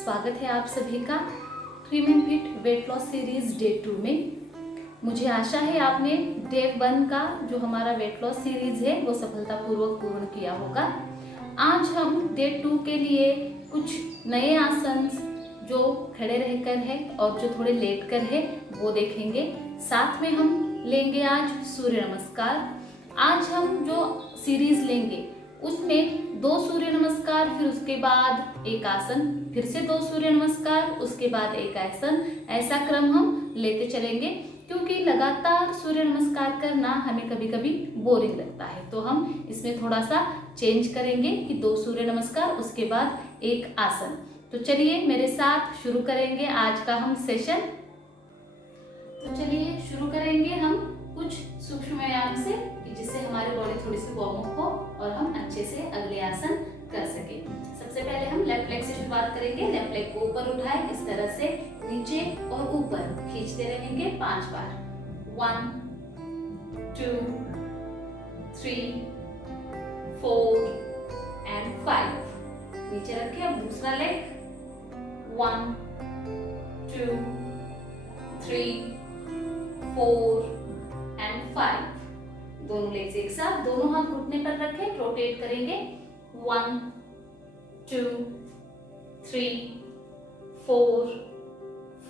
स्वागत है आप सभी का trim and fit weight loss series day 2 में। मुझे आशा है आपने डे 1 का जो हमारा वेट लॉस सीरीज है वो सफलतापूर्वक पूर्ण किया होगा। आज हम डे 2 के लिए कुछ नए आसन जो खड़े रहकर है और जो थोड़े लेट कर है वो देखेंगे। साथ में हम लेंगे आज सूर्य नमस्कार। आज हम जो सीरीज लेंगे उसमें 2 सूर्य नमस्कार, फिर उसके बाद एक आसन, फिर से 2 सूर्य नमस्कार, उसके बाद एक आसन, ऐसा क्रम हम लेते चलेंगे। क्योंकि लगातार सूर्य नमस्कार करना हमें कभी कभी बोरिंग लगता है, तो हम इसमें थोड़ा सा चेंज करेंगे कि 2 सूर्य नमस्कार उसके बाद एक आसन। तो चलिए मेरे साथ शुरू करेंगे आज का हम सेशन। तो चलिए शुरू करेंगे हम कुछ सूक्ष्म व्यायाम से कि जिससे हमारी बॉडी थोड़ी सी वार्म अप हो और हम अच्छे से अगले आसन कर सके। सबसे पहले हम लेफ्ट लेग से शुरुआत करेंगे। लेफ्ट लेग को ऊपर उठाएं, इस तरह से नीचे और ऊपर खींचते रहेंगे 5 बार। 1 2 3 4 एंड 5। नीचे रखिए। अब दूसरा लेग 1 2 3 4 एंड 5। दोनों लेग्स एक साथ, दोनों हाथ घुटने पर रखें, रोटेट करेंगे। 1 2 3 4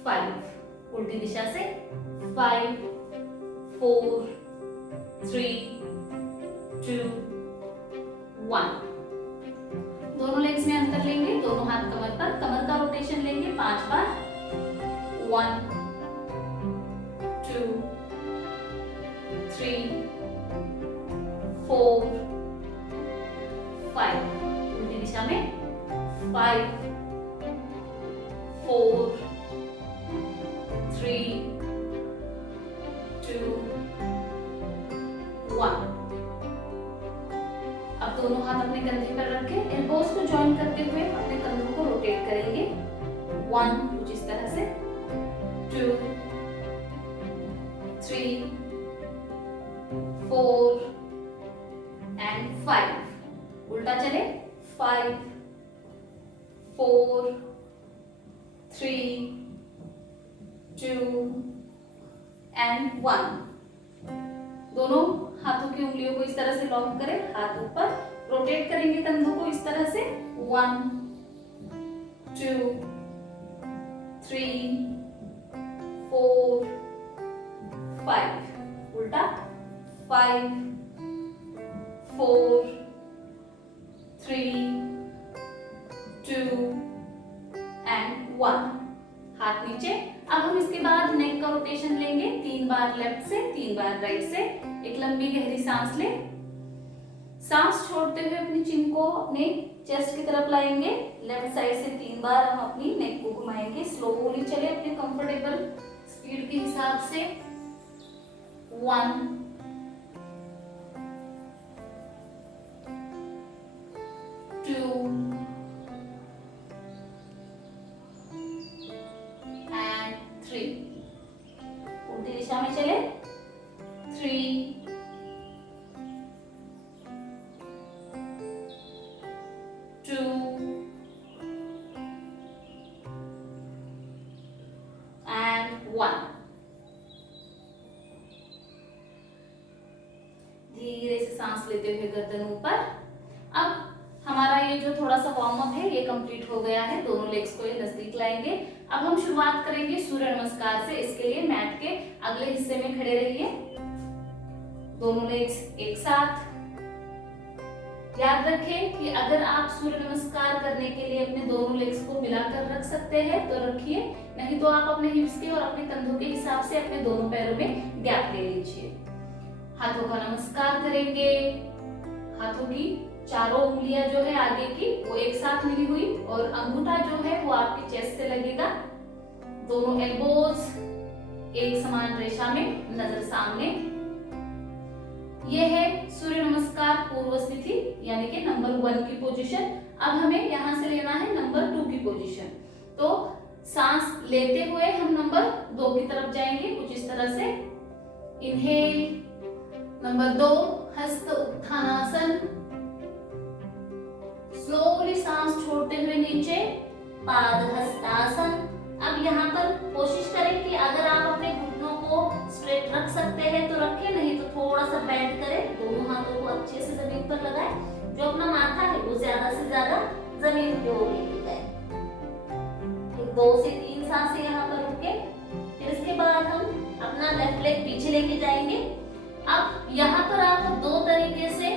5। उल्टी दिशा से 5 4 3 2 1। दोनों लेग्स में अंतर लेंगे, दोनों हाथ कमर पर, कमर का रोटेशन लेंगे 5 बार। 1 2 3 4 5। उल्टी दिशा में 5 4 3 2 1। अब दोनों हाथ अपने कंधे पर रखें, एल्बोज को जॉइन करते हुए अपने कंधों को रोटेट करेंगे। 1 कुछ इस तरह से, 2 3 4 एंड 5। उल्टा चले। 5 4 3 2 एंड 1। दोनों हाथों की उंगलियों को इस तरह से लॉक करें, हाथ ऊपर, रोटेट करेंगे कंधों को इस तरह से। 1 2 3 4 5। उल्टा 5 4 3 2 एंड 1। हाथ नीचे। अब हम इसके बाद नेक का रोटेशन लेंगे, 3 बार लेफ्ट से, 3 बार राइट से। एक लंबी गहरी सांस ले। सांस छोड़ते हुए अपनी चिन को अपने चेस्ट की तरफ लाएंगे। लेफ्ट साइड से 3 बार हम अपनी नेक को घुमाएंगे। स्लोली चले अपने कंफर्टेबल स्पीड के हिसाब से। 1 2 एंड 3। उल्टी दिशा में चले। 3 2 एंड 1। धीरे से सांस लेते हुए गर्दन ऊपर। अब हमारा ये जो थोड़ा सा वार्म अप है ये कंप्लीट हो गया है। दोनों लेग्स को ये नजदीक लाएंगे। अब हम शुरुआत करेंगे सूर्य नमस्कार से। इसके लिए मैट के अगले हिस्से में खड़े रहिए, दोनों लेग्स एक साथ। याद रखें कि अगर आप सूर्य नमस्कार करने के लिए अपने दोनों लेग्स को मिलाकर रख सकते हैं तो रखिए, नहीं तो आप अपने हिप्स के और अपने कंधों के हिसाब से अपने दोनों पैरों में गैप ले लीजिए। हाथों का नमस्कार करेंगे। हाथों की चारों उंगलियां जो है आगे की वो एक साथ मिली हुई और अंगूठा जो है वो आपके चेस्ट से लगेगा। दोनों एल्बोज एक समान रेखा में, नजर सामने। यह है सूर्य नमस्कार पूर्व स्थिति यानी कि नंबर 1 की पोजीशन। अब हमें यहां से लेना है नंबर 2 की पोजीशन। तो सांस लेते हुए हम नंबर 2 की तरफ जाएंगे कुछ इस तरह से। इनहेल। नंबर 2 हस्त उत्थानासन। स्लोली सांस छोड़ते हुए नीचे। पादहस्तासन। अब यहाँ पर कोशिश करें कि अगर आप अपने घुटनों को स्ट्रेट रख सकते हैं तो रखें, नहीं तो थोड़ा सा बेंड करें। दोनों हाथों को अच्छे से जमीन पर लगाएं। जो अपना माथा है वो ज्यादा से ज्यादा जमीन की ओर लेके जाए। 2 से 3 सांसें यहाँ पर रुके। फिर इसके बाद हम अपना लेफ्ट लेग पीछे लेके जाएंगे। अब यहाँ पर आप 2 तरीके से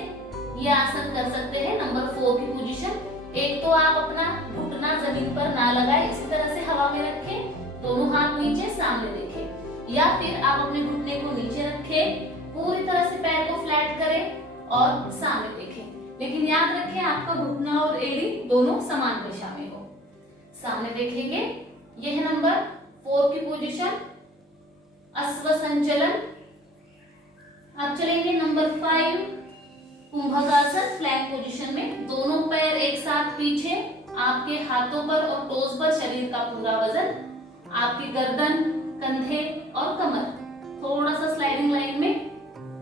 ये आसन कर सकते हैं। नंबर 4 की पोजीशन, एक तो आप अपना घुटना जमीन पर ना लगाए, इसी तरह से हवा में रखें, दोनों हाथ नीचे सामने देखें, या फिर आप अपने घुटने को नीचे रखें, पूरी तरह से पैर को फ्लैट करें और सामने देखें। लेकिन याद रखें आपका घुटना और एड़ी दोनों समान दिशा में हो। सामने देखेंगे। यह है नंबर 4 की पोजीशन, अश्व संचलन। अब चलेंगे नंबर 5 कुंभकासन, फ्लैंक पोजीशन में। दोनों पैर एक साथ पीछे, आपके हाथों पर और टोज पर शरीर का पूरा वजन, आपकी गर्दन, कंधे और कमर थोड़ा सा स्लाइडिंग लाइन में।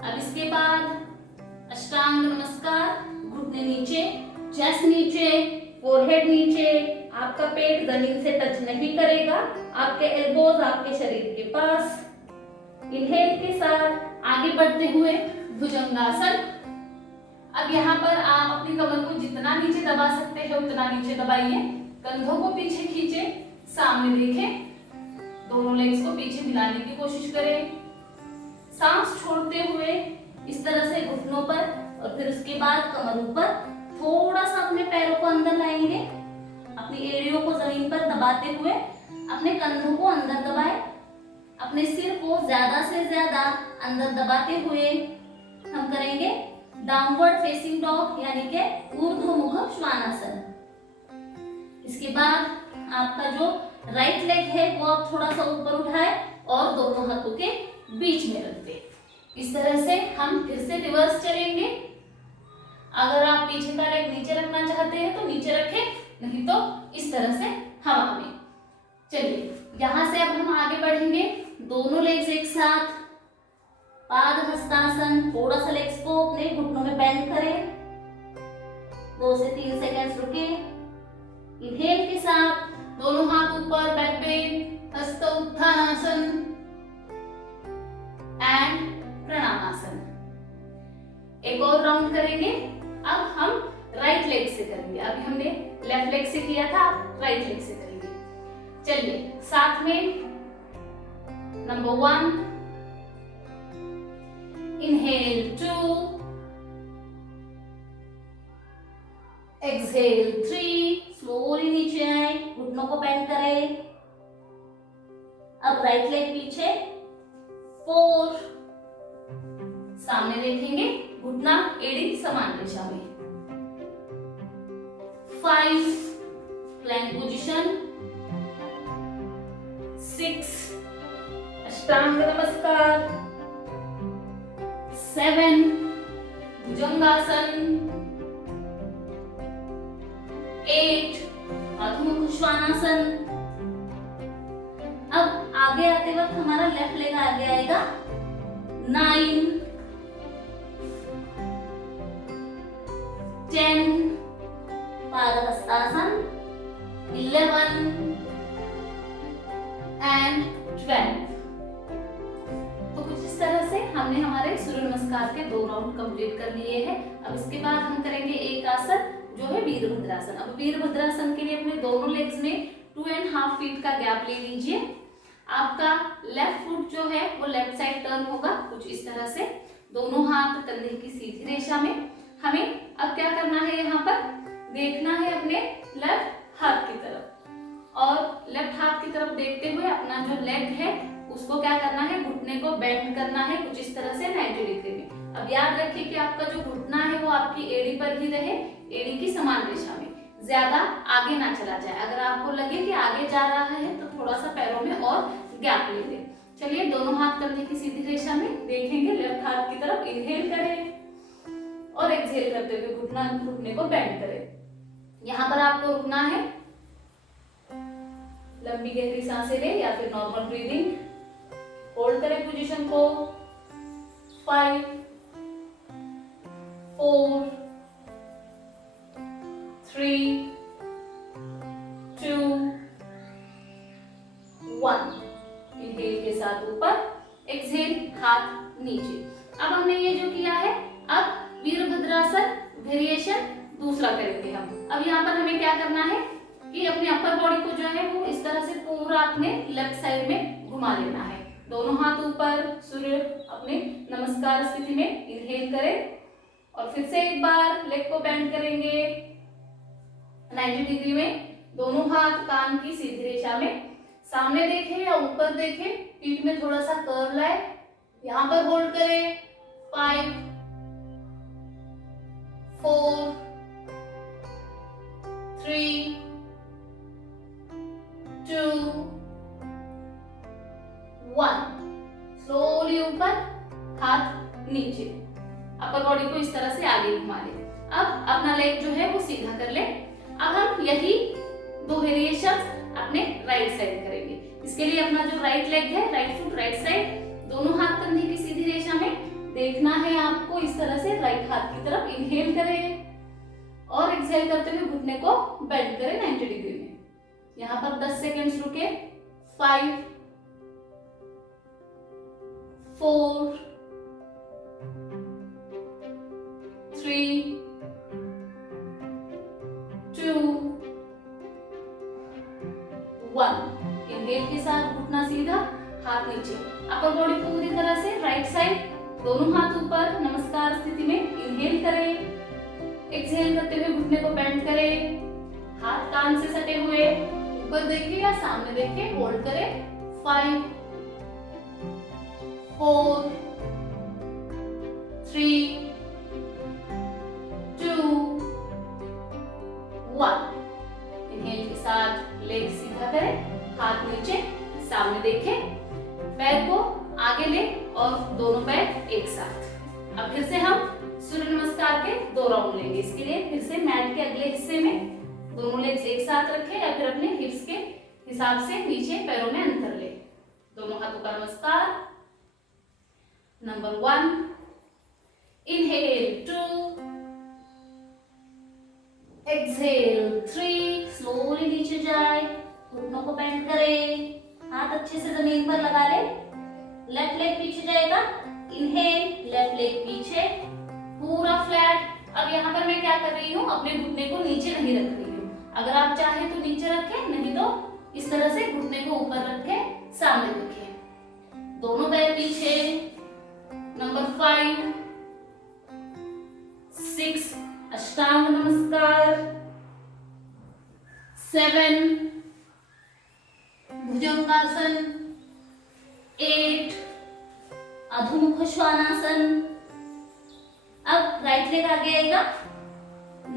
अब इसके बाद अष्टांग नमस्कार। घुटने नीचे, चेस्ट नीचे, फोरहेड नीचे, आपका पेट जमीन से टच नहीं करेगा, आपके एल्बोज आपके शरीर के पास। इनहेल के साथ आगे बढ़ते हुए भुजंगासन। अब यहाँ पर आप अपनी कमर को जितना नीचे दबा सकते हैं उतना नीचे दबाइए, कंधों को पीछे खींचे, सामने देखें, दोनों लेग्स को पीछे मिलाने की कोशिश करें। सांस छोड़ते हुए इस तरह से घुटनों पर और फिर उसके बाद कमर ऊपर, थोड़ा सा अपने पैरों को अंदर लाएंगे, अपनी एड़ियों को जमीन पर दबाते हुए अपने कंधों को अंदर दबाएं, अपने सिर को ज्यादा से ज्यादा अंदर दबाते हुए हम करेंगे डाउनवर्ड फेसिंग डॉग, यानी कि ऊर्ध्वमुख श्वानासन। इसके बाद आपका जो राइट लेग है वो आप थोड़ा सा ऊपर उठाए और दोनों हाथों के बीच में रख दें। इस तरह से हम फिर से रिवर्स चलेंगे। अगर आप पीछे का लेग नीचे रखना चाहते हैं तो नीचे रखें, नहीं तो इस तरह से हवा में। चलिए यहाँ से अब हम आगे बढ़ेंगे। दोनों लेग्स एक साथ, पादहस्तासन। थोड़ा सा लेग्स को अपने घुटनों में बेंड करें। 2 से 3 सेकंड्स रुके। इनहेल के साथ दोनों हाथ ऊपर, बैक पे, हस्त उत्थानासन एंड प्रणामासन। एक और राउंड करेंगे। अब हम राइट लेग से करेंगे। अभी हमने लेफ्ट लेग से किया था, राइट लेग से करेंगे। चलिए साथ में नंबर 1, इनहेल 2, एक्सहेल 3, स्लोली नीचे आए, घुटनों को बेंड करें। अब राइट लेग पीछे, 4, सामने देखेंगे, घुटना एड़ी समान दिशा में। 5, प्लैंक पोजीशन। 6, अष्टांग नमस्कार। 7, भुजंगासन। 8, अधोमुख श्वानासन। अब आगे आते वक्त हमारा लेफ्ट लेग आगे आएगा। 9, 10, पादहस्तासन। 11 एंड 12। तो कुछ इस तरह से हमने हमारे सूर्य नमस्कार के 2 राउंड कंप्लीट कर लिए हैं। अब इसके बाद हम करेंगे एक आसन जो है वीरभद्रासन। अब वीरभद्रासन के लिए अपने दोनों लेग्स में 2.5 फीट का गैप ले लीजिए। आपका लेफ्ट फुट जो है वो लेफ्ट साइड टर्न होगा, कुछ इस तरह से। दोनों हाथ कंधे की सीधी रेखा में। हमें अब क्या करना है, यहाँ पर देखना है अपने लेफ्ट हाथ की तरफ और लेफ्ट हाथ की तरफ देखते हुए अपना जो लेग है उसको क्या करना है, घुटने को बेंड करना है कुछ इस तरह से 90 डिग्री में। अब याद रखिए कि आपका जो घुटना है वो आपकी एड़ी पर ही रहे, एड़ी की समान दिशा में, ज्यादा आगे ना चला जाए। अगर आपको लगे कि आगे जा रहा है तो थोड़ा सा पैरों में और गैप ले लें। चलिए दोनों हाथ कंधे की सीधी रेखा में देखेंगे, लेफ्ट हाथ की तरफ इनहेल करें और एक्सहेल करते हुए घुटने को बेंड करें। यहाँ पर आपको रुकना है, लंबी गहरी सांसें लें या फिर नॉर्मल ब्रीदिंग। होल्ड करें पोजीशन को। 5, 4, 3, 2, 1, इनहेल के साथ ऊपर, एक्सहेल हाथ नीचे। अब हमने ये जो किया है, अब वीरभद्रासन वेरिएशन दूसरा करेंगे हम। अब यहाँ पर हमें क्या करना है कि अपने अपर बॉडी को जो है वो इस तरह से पूरा अपने लेफ्ट साइड में घुमा लेना है। दोनों हाथ ऊपर, सूर्य अपने नमस्कार स्थिति में इनहेल करें और फिर से एक बार लेग को बेंड करेंगे 90 डिग्री में। दोनों हाथ कान की सीधी रेखा में, सामने देखें या ऊपर देखें, पीठ में थोड़ा सा कर्व लाए, यहां पर होल्ड करें 5, 4, 3, 2, 1। स्लोली ऊपर, हाथ नीचे, अपर बॉडी को इस तरह से आगे घुमा ले। अब अपना लेग जो है वो सीधा कर ले। अब हम यही 2 वेरिएशंस अपने राइट साइड करेंगे। इसके लिए अपना जो राइट लेग है, राइट फुट राइट साइड, दोनों हाथ कंधे की सीधी रेखा में देखना है आपको। इस तरह से राइट हाथ की तरफ इनहेल करें और एक्सहेल करते हुए घुटने को बेंड करें 90 डिग्री में। यहाँ पर 10 सेकेंड्स रुके। 5, 4, 3, 2, 1। इनहेल के साथ घुटना सीधा, हाथ नीचे, अपर बॉडी पूरी तरह से राइट साइड, दोनों हाथ ऊपर नमस्कार स्थिति में इनहेल करें। एक्सहेल करते हुए घुटने को बेंड करें, हाथ कान से सटे हुए, ऊपर देखिए या सामने देखिए, होल्ड करें 5, 4, 3, 2, 1। इनहेल के साथ लेग सीधा करें, हाथ नीचे, सामने देखें, पैर को आगे ले और दोनों पैर एक साथ। अब फिर से हम सूर्य नमस्कार के 2 राउंड लेंगे। इसके लिए फिर से मैट के अगले हिस्से में दोनों लेग्स एक साथ रखें या फिर अपने हिप्स के हिसाब से नीचे पैरों में अंतर ले। दोनों हाथों का नमस्कार। नंबर 1, इनहेल 2, एक्सहेल 3, स्लोली नीचे जाए, घुटनों को बेंड करें, हाथ अच्छे से जमीन पर लगा ले। लेफ्ट लेग पीछे जाएगा, इनहेल, लेफ्ट लेग पीछे, पूरा फ्लैट। अब यहाँ पर मैं क्या कर रही हूँ, अपने घुटने को नीचे नहीं रख रही हूँ। अगर आप चाहे तो नीचे रखें, नहीं तो इस तरह से घुटने को ऊपर रखें, सामने रखें, दोनों पैर पीछे। नंबर 5, 6, अष्टांग नमस्कार। 7, भुजंगासन। 8, अधोमुख श्वानासन। अब राइट लेग आगे आएगा।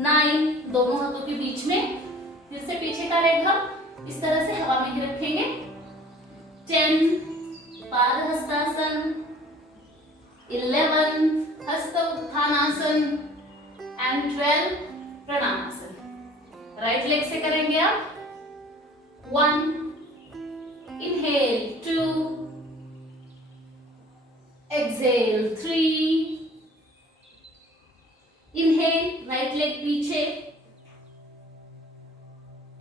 9, दोनों हाथों के बीच में, फिर से पीछे का लेग हम इस तरह से हवा में ही रखेंगे। 10, पाद हस्तासन। 11, हस्त उत्थानासन एंड 12, प्रणामासन। राइट लेग से करेंगे आप। 1, inhale 2, exhale 3, inhale right leg पीछे,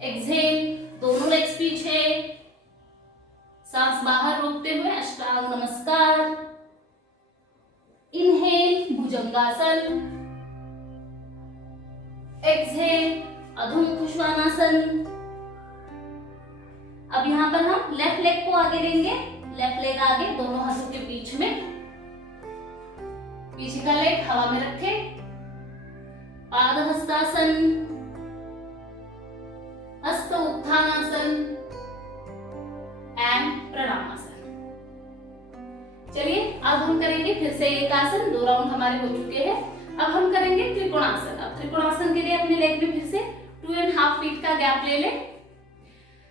एक्सहेल दोनों लेग्स पीछे, सांस बाहर रोकते हुए अष्टांग नमस्कार। इनहेल भुजंगासन, एक्सहेल अधोमुख श्वानासन। अब यहाँ पर हम लेफ्ट लेग को आगे लेंगे, लेफ्ट लेग आगे, दोनों हाथों के बीच में, पीछे का लेग हवा में रखें। पाद हस्तासन, हस्त उत्थानासन एंड प्रणामासन। चलिए अब हम करेंगे फिर से एक आसन। 2 राउंड हमारे हो चुके हैं। अब हम करेंगे त्रिकोणासन। अब त्रिकोणासन के लिए अपने लेग में फिर से 2.5 फीट का गैप ले लें।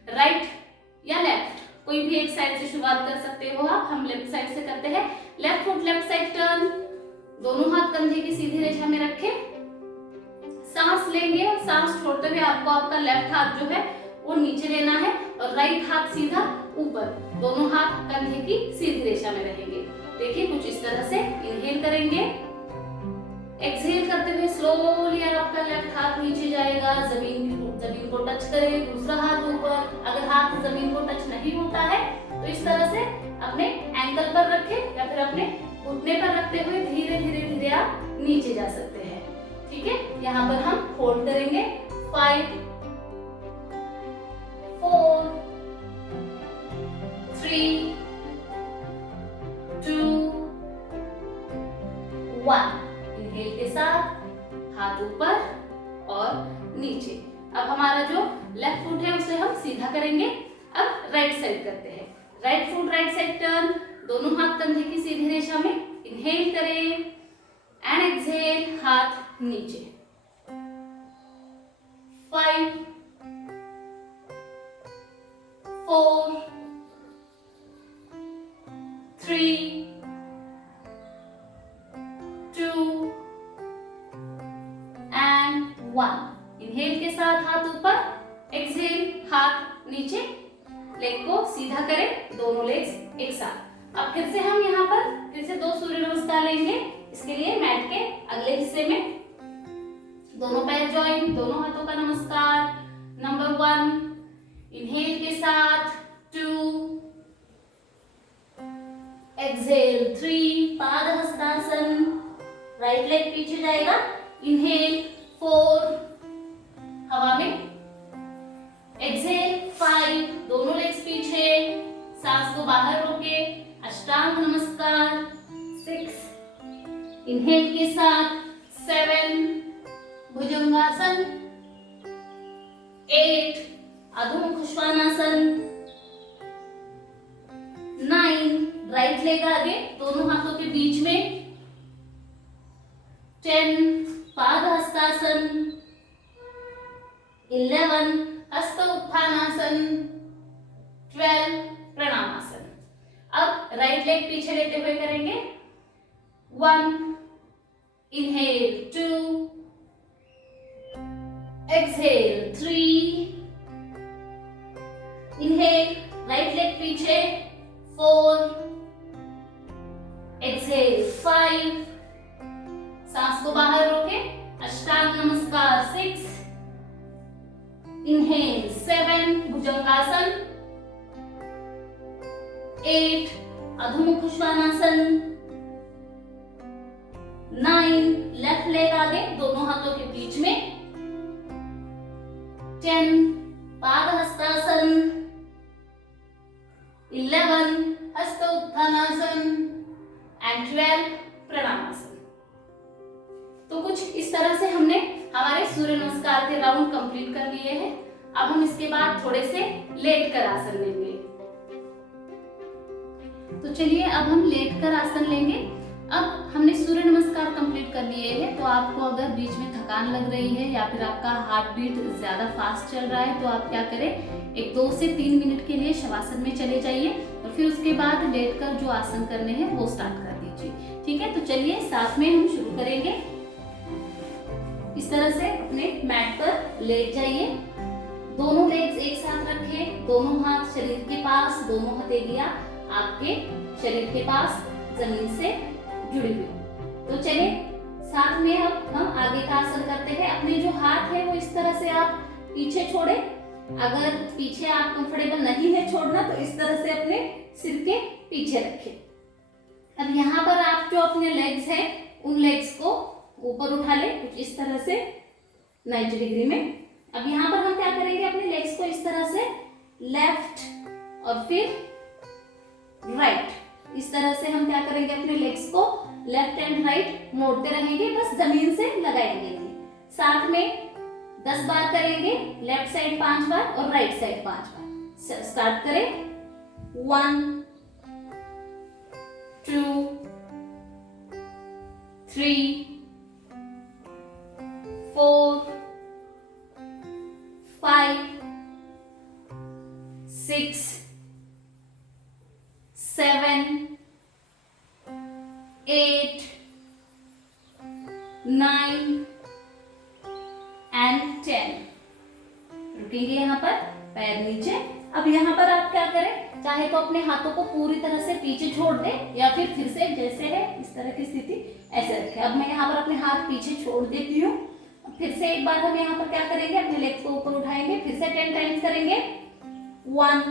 राइट या लेफ्ट कोई भी एक साइड से शुरुआत कर सकते हो आप। हम लेफ्ट साइड से करते हैं। Left foot left side turn, दोनों हाथ कंधे की सीधी रेखा में रखें। सांस लेंगे और सांस छोड़ते हुए आपको आपका लेफ्ट हाथ जो है वो नीचे लेना है और राइट हाथ सीधा ऊपर, दोनों हाथ कंधे की सीधी रेखा में रहेंगे। देखिए कुछ इस तरह से इनहेल करेंगे, एक्सहेल करते हुए स्लोली आपका लेफ्ट हाथ नीचे जाएगा, जमीन को टच करे, दूसरा हाथ ऊपर। अगर हाथ जमीन को टच नहीं होता है तो इस तरह से अपने एंकल पर रखें या फिर अपने घुटने पर रखते हुए धीरे धीरे धीरे आप नीचे जा सकते हैं। ठीक है, यहाँ पर हम होल्ड करेंगे 5 4 3 2 1। इनहेल के साथ हाथ ऊपर और नीचे। अब हमारा जो लेफ्ट फुट है उसे हम सीधा करेंगे। अब राइट साइड करते हैं। Right foot right side turn, दोनों हाथ कंधे की सीधी रेखा में। इनहेल करें एंड एक्सहेल, हाथ नीचे। 5 4 3 2 एंड 1। इनहेल के साथ हाथ ऊपर, एक्सहेल हाथ नीचे। लेग को सीधा करें, दोनों लेग्स एक साथ। अब फिर से हम यहाँ पर फिर से 2 सूर्य नमस्कार लेंगे। इसके लिए मैट के अगले हिस्से में दोनों पैर जॉइन, दोनों हाथों का नमस्कार। नंबर 1, इनहेल के साथ 2, एक्सहेल 3, पाद हस्तासन। राइट लेग पीछे जाएगा। इनहेल 4, हवा में। एक्सहेल 5, दोनों लेग्स पीछे, सांस को बाहर रोके, अष्टांग नमस्कार। 6, इनहेल के साथ 7, भुजंगासन। 8, अधोमुख श्वानासन। 9, राइट लेग आगे, दोनों हाथों के बीच में। 10, पाद हस्तासन। 11, हस्त उत्थानासन। 12, प्रणामासन। अब राइट लेग पीछे लेते हुए करेंगे। 1, inhale 2, exhale 3, inhale right leg पीछे 4, एक्सहेल 5, सांस को बाहर रोके, अष्टांग नमस्कार। 6, इनहेल 7, भुजंगासन। 8, अधोमुख श्वानासन। 9, लेफ्ट लेग आगे, दोनों हाथों के बीच में। 10, पाद हस्तासन। 11, हस्त उत्थानासन एंड 12, प्रणामासन। तो कुछ इस तरह से हमने हमारे सूर्य नमस्कार के राउंड कंप्लीट कर लिए हैं। अब हम इसके बाद थोड़े से लेट कर आसन लेंगे। तो चलिए अब हम लेट कर आसन लेंगे। अब हमने सूर्य नमस्कार कंप्लीट कर लिए हैं। तो आपको अगर बीच में थकान लग रही है या फिर आपका हार्ट बीट ज्यादा फास्ट चल रहा है तो आप क्या करें, एक 2 से 3 मिनट के लिए शवासन में चले जाइए और फिर उसके बाद लेट कर जो आसन करने हैं वो स्टार्ट कर दीजिए। ठीक है, तो चलिए साथ में हम शुरू करेंगे। इस तरह से अपने मैट पर लेट जाइए। दोनों लेग्स एक साथ रखें, दोनों हाथ शरीर के पास, दोनों हथेलियां आपके शरीर के पास जमीन से जुड़ी हुई। तो चलिए साथ में अब हम आगे का आसन करते हैं। अपने जो हाथ है वो इस तरह से आप पीछे छोड़े। अगर पीछे आप कंफर्टेबल नहीं है छोड़ना तो इस तरह से अपने सिर के पीछे रखें। अब यहाँ पर आप जो अपने लेग्स हैं उन लेग्स को ऊपर उठा ले कुछ इस तरह से 90 डिग्री में। अब यहाँ पर हम क्या करेंगे, अपने लेग्स को इस तरह से लेफ्ट और फिर राइट, इस तरह से हम क्या करेंगे, अपने लेग्स को लेफ्ट एंड राइट मोड़ते रहेंगे, बस जमीन से लगाएंगे नहीं। साथ में 10 बार करेंगे, लेफ्ट साइड 5 बार और राइट साइड 5 बार। स्टार्ट करें। 1 2 3 4 5 6 7 8 9 एंड 10। रुकेंगे यहाँ पर, पैर नीचे। अब यहाँ पर आप क्या करें, चाहे तो अपने हाथों को पूरी तरह से पीछे छोड़ दे या फिर से जैसे है इस तरह की स्थिति ऐसे रखें। अब मैं यहाँ पर अपने हाथ पीछे छोड़ देती हूँ। फिर से एक बार हम यहाँ पर क्या करेंगे, अपने लेग्स को ऊपर उठाएंगे, फिर से 10 टाइम्स करेंगे। 1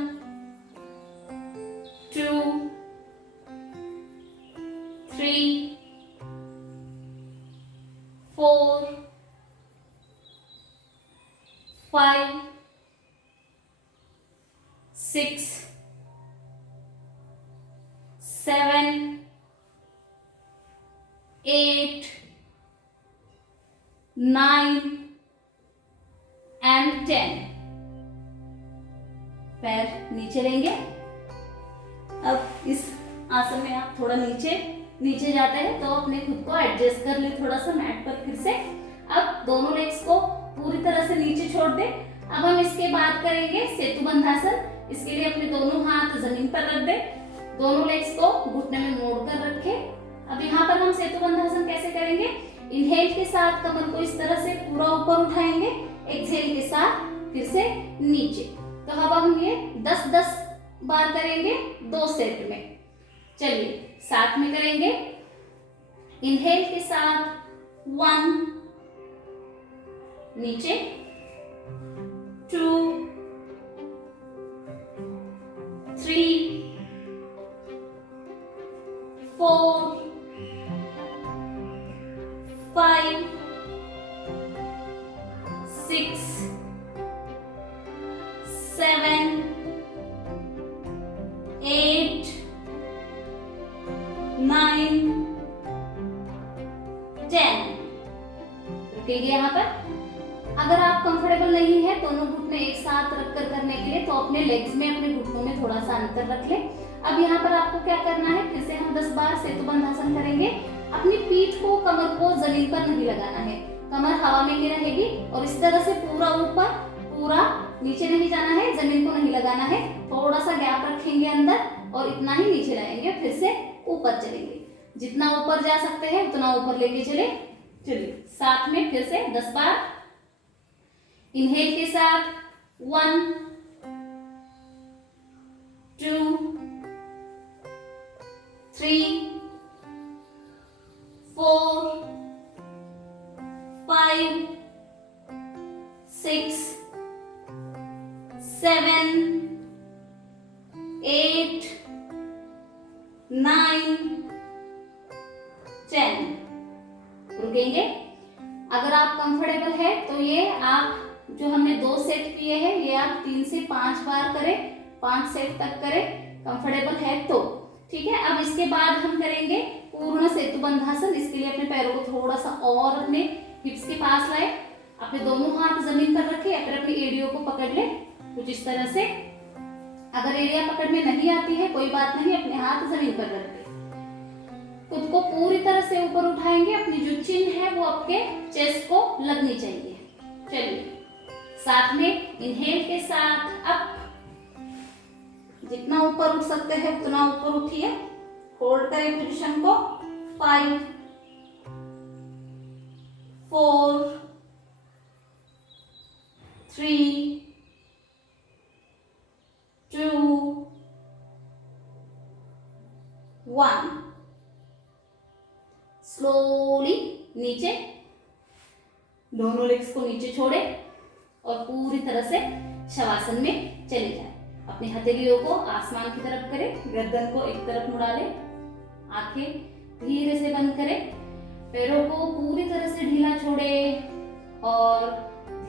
2 3 4 5 6 7 8 9 and 10। पैर नीचे लेंगे। अब इस आसन में आप थोड़ा नीचे जाते हैं तो अपने खुद को एडजस्ट कर ले थोड़ा सा मैट पर। फिर से अब दोनों लेग्स को पूरी तरह से नीचे छोड़ दें। अब हम इसके बाद करेंगे सेतु बंधासन। इसके लिए अपने दोनों हाथ जमीन पर रख दें, दोनों लेग्स को घुटने में मोड़ कर रखें। अब यहाँ पर हम सेतु बंधासन कैसे करेंगे, इनहेल के साथ कमर को इस तरह से पूरा ऊपर उठाएंगे, एक्सहेल के साथ फिर से नीचे। तो अब हम ये 10-10 बार करेंगे 2 सेट में। चलिए साथ में करेंगे। इनहेल के साथ 1 नीचे, 2 3 4 5 6 7 8 9 10। रुकेंगे यहाँ पर। अगर आप कंफर्टेबल नहीं है दोनों घुटने एक साथ रखकर करने के लिए तो अपने लेग्स में अपने घुटनों में थोड़ा सा अंतर रख लें। अब यहाँ पर आपको क्या करना है, फिर से हम 10 बार सेतु बंधासन करेंगे। अपनी पीठ को, कमर को जमीन पर नहीं लगाना है, कमर हवा में ही रहेगी और इस तरह से पूरा ऊपर, पूरा नीचे नहीं जाना है, जमीन को नहीं लगाना है। थोड़ा सा गैप रखेंगे अंदर और इतना ही नीचे लाएंगे, फिर से ऊपर चलेंगे। जितना ऊपर जा सकते हैं उतना ऊपर लेके चले। चलिए साथ में फिर से 10 बार। इनहेल के साथ 1 2 3 4 5 6 7 8 9 10। रुकेंगे। अगर आप कंफर्टेबल है तो ये आप जो हमने 2 सेट किए हैं ये आप 3 से 5 बार करें, 5 सेट तक करें, कंफर्टेबल है तो ठीक है। अब इसके बाद हम करेंगे पूर्ण सेतु बंधासन। इसके लिए अपने पैरों को थोड़ा सा और अपने हिप्स के पास लाए, अपने दोनों हाथ जमीन पर रखें या फिर अपनी एड़ियों को पकड़ ले कुछ इस तरह से। अगर एड़ियां पकड़ में नहीं आती है कोई बात नहीं, अपने हाथ जमीन पर रख दे। खुद को पूरी तरह से ऊपर उठाएंगे, अपनी जो चिन है वो आपके चेस्ट को लगनी चाहिए। चलिए साथ में इनहेल के साथ अप, जितना ऊपर उठ सकते हैं उतना ऊपर उठिए। होल्ड करें पोजीशन को। 5 4 3 2 1। स्लोली नीचे, दोनों लेग्स को नीचे छोड़े और पूरी तरह से शवासन में चले जाए। अपनी हथेलियों को आसमान की तरफ करें, गर्दन को एक तरफ मुड़ा ले, आंखें धीरे से बंद करें, पैरों को पूरी तरह से ढीला छोड़े और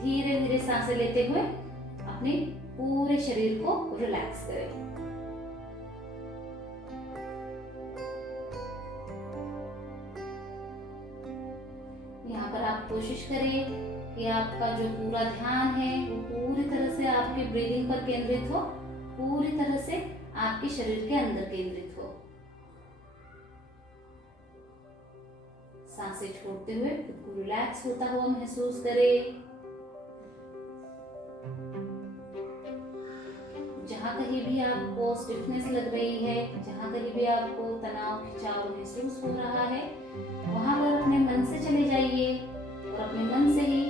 धीरे धीरे सांसें लेते हुए अपने पूरे शरीर को रिलैक्स करें। यहाँ पर आप कोशिश करिए कि आपका जो पूरा ध्यान है वो पूरी तरह से आपके ब्रीदिंग पर केंद्रित हो, पूरी तरह से आपके शरीर के अंदर केंद्रित हो। सांसें छोड़ते हुए खुद को रिलैक्स होता हुआ महसूस करें। जहाँ कहीं भी आपको स्टिफनेस लग रही है, जहाँ कहीं भी आपको तनाव खिंचाव महसूस हो रहा है, वहां पर अपने मन से चले जाइए और अपने मन से ही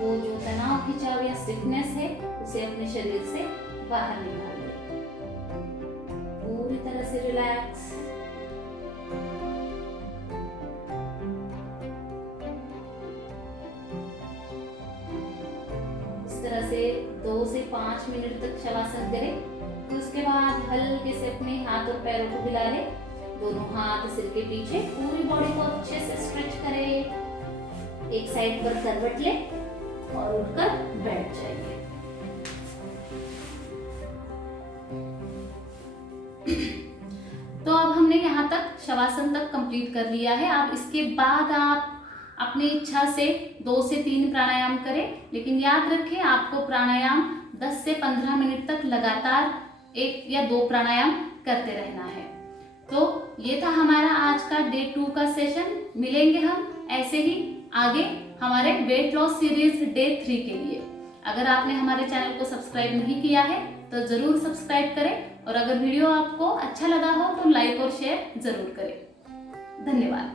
वो जो तनाव खिंचाव या स्टिफनेस है उसे अपने शरीर से बाहर निकाल दें। से रिलैक्स। इस तरह से 2 से 5 मिनट तक शवासन करें। तो उसके बाद हल्के से अपने हाथ और पैरों को हिला लें, दोनों हाथ सिर के पीछे, पूरी बॉडी को अच्छे से स्ट्रेच करें। एक साइड पर करवट लें और उठकर बैठ जाइए। तो अब हमने यहाँ तक शवासन तक कंप्लीट कर लिया है। अब इसके बाद आप अपनी इच्छा से 2 से 3 प्राणायाम करें, लेकिन याद रखें आपको प्राणायाम 10 से 15 मिनट तक लगातार 1 या 2 प्राणायाम करते रहना है। तो ये था हमारा आज का डे 2 का सेशन। मिलेंगे हम ऐसे ही आगे हमारे वेट लॉस सीरीज डे 3 के लिए। अगर आपने हमारे चैनल को सब्सक्राइब नहीं किया है तो जरूर सब्सक्राइब करें, और अगर वीडियो आपको अच्छा लगा हो तो लाइक और शेयर जरूर करें। धन्यवाद।